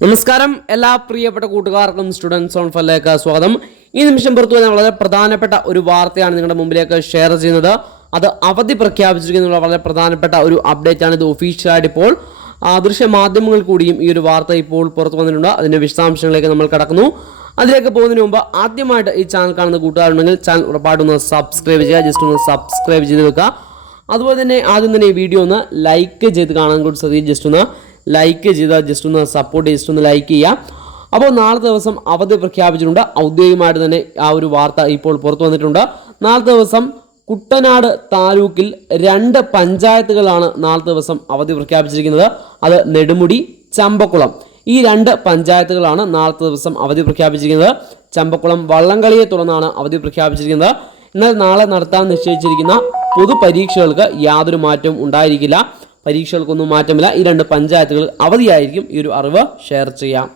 നമസ്കാരം എല്ലാ പ്രിയപ്പെട്ട കൂട്ടുകാർക്കും സ്റ്റുഡൻസ് ഓൺ ഫലിലേക്ക് സ്വാഗതം. ഈ നിമിഷം പുറത്തു വരുന്ന വളരെ പ്രധാനപ്പെട്ട ഒരു വാർത്തയാണ് നിങ്ങളുടെ മുമ്പിലേക്ക് ഷെയർ ചെയ്യുന്നത്. അത് അവധി പ്രഖ്യാപിച്ചിരിക്കുന്ന വളരെ പ്രധാനപ്പെട്ട ഒരു അപ്ഡേറ്റ് ആണ്. ഇത് ഒഫീഷ്യലായിട്ട് ഇപ്പോൾ ദൃശ്യ മാധ്യമങ്ങൾ കൂടിയും ഈ ഒരു വാർത്ത ഇപ്പോൾ പുറത്തു വന്നിട്ടുണ്ട്. അതിന്റെ വിശദാംശങ്ങളിലേക്ക് നമ്മൾ കടക്കുന്നു. അതിലേക്ക് പോകുന്നതിന് മുമ്പ് ആദ്യമായിട്ട് ഈ ചാനൽ കാണുന്ന കൂട്ടുകാരുണ്ടെങ്കിൽ ചാനൽ ഉറപ്പായിട്ടൊന്ന് സബ്സ്ക്രൈബ് ചെയ്യുക. ജസ്റ്റ് ഒന്ന് സബ്സ്ക്രൈബ് ചെയ്ത് വെക്കുക. അതുപോലെ തന്നെ ആദ്യം തന്നെ ഈ വീഡിയോ ഒന്ന് ലൈക്ക് ചെയ്ത് കാണാൻ കൂടി ശ്രദ്ധിക്കുക. ജസ്റ്റ് ഒന്ന് ലൈക്ക് ചെയ്താൽ ജസ്റ്റ് ഒന്ന് സപ്പോർട്ട് ജസ്റ്റ് ഒന്ന് ലൈക്ക് ചെയ്യുക. അപ്പോൾ നാളെ ദിവസം അവധി പ്രഖ്യാപിച്ചിട്ടുണ്ട്. ഔദ്യോഗികമായിട്ട് തന്നെ ആ ഒരു വാർത്ത ഇപ്പോൾ പുറത്തു വന്നിട്ടുണ്ട്. നാളെ ദിവസം കുട്ടനാട് താലൂക്കിൽ 2 പഞ്ചായത്തുകളാണ് നാളെ ദിവസം അവധി പ്രഖ്യാപിച്ചിരിക്കുന്നത്. അത് നെടുമുടി, ചമ്പക്കുളം, ഈ 2 പഞ്ചായത്തുകളാണ് നാളത്തെ ദിവസം അവധി പ്രഖ്യാപിച്ചിരിക്കുന്നത്. ചമ്പക്കുളം വള്ളംകളിയെ തുടർന്നാണ് അവധി പ്രഖ്യാപിച്ചിരിക്കുന്നത്. എന്നാൽ നാളെ നടത്താൻ നിശ്ചയിച്ചിരിക്കുന്ന പൊതുപരീക്ഷകൾക്ക് യാതൊരു മാറ്റവും ഉണ്ടായിരിക്കില്ല. പരീക്ഷകൾക്കൊന്നും മാറ്റമില്ല. ഈ 2 പഞ്ചായത്തുകൾ അവധിയായിരിക്കും. ഈ ഒരു അറിവ് ഷെയർ ചെയ്യാം.